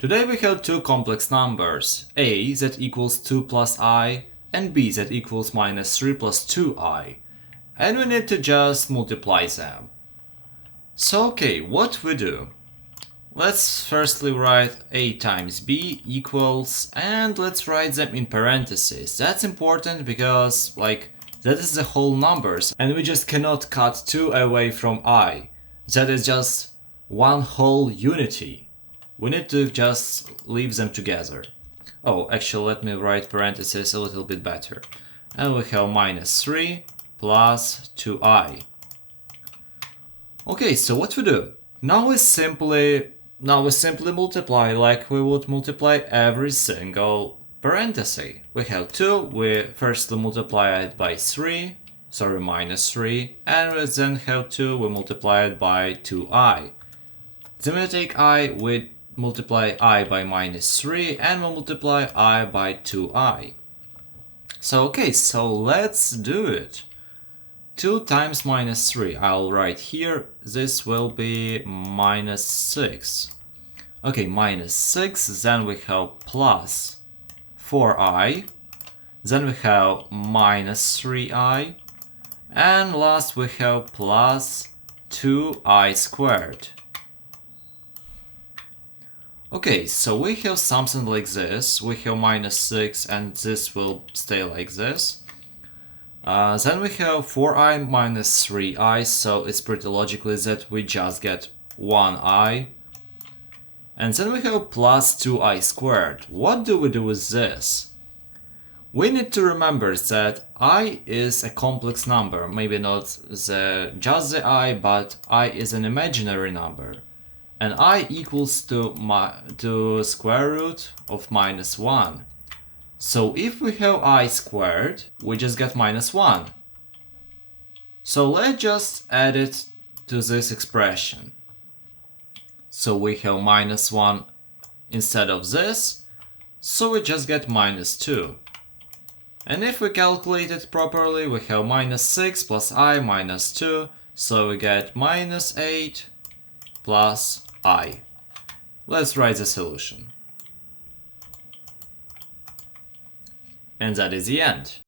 Today we have two complex numbers, a that equals 2 plus I and b that equals minus 3 plus 2i, and we need to just multiply them. So okay, what we do? Let's firstly write a times b equals, and let's write them in parentheses. That's important because that is the whole numbers and we just cannot cut 2 away from I. That is just one whole unity. We need to just leave them together. Oh, actually let me write parentheses a little bit better. And we have minus 3 plus 2i. Okay, so what we do? Now we simply multiply like we would multiply every single parenthesis. We have 2, we firstly multiply it by minus 3, and we then have 2, we multiply it by 2i. Then we take I, we multiply I by minus 3, and we multiply I by 2i. So okay, so let's do it. 2 times minus 3, I'll write here, this will be minus 6. Okay, minus 6, then we have plus 4i, then we have minus 3i, and last we have plus 2i squared. Okay, so we have something like this, we have minus 6 and this will stay like this. Then we have 4i minus 3i, so it's pretty logically that we just get 1i. And then we have plus 2i squared. What do we do with this? We need to remember that I is a complex number, maybe not just the I, but I is an imaginary number. And I equals to square root of minus 1. So if we have I squared, we just get minus 1. So let's just add it to this expression. So we have minus 1 instead of this, so we just get minus 2. And if we calculate it properly, we have minus 6 plus I minus 2, so we get minus 8 plus I. Let's write the solution. And that is the end.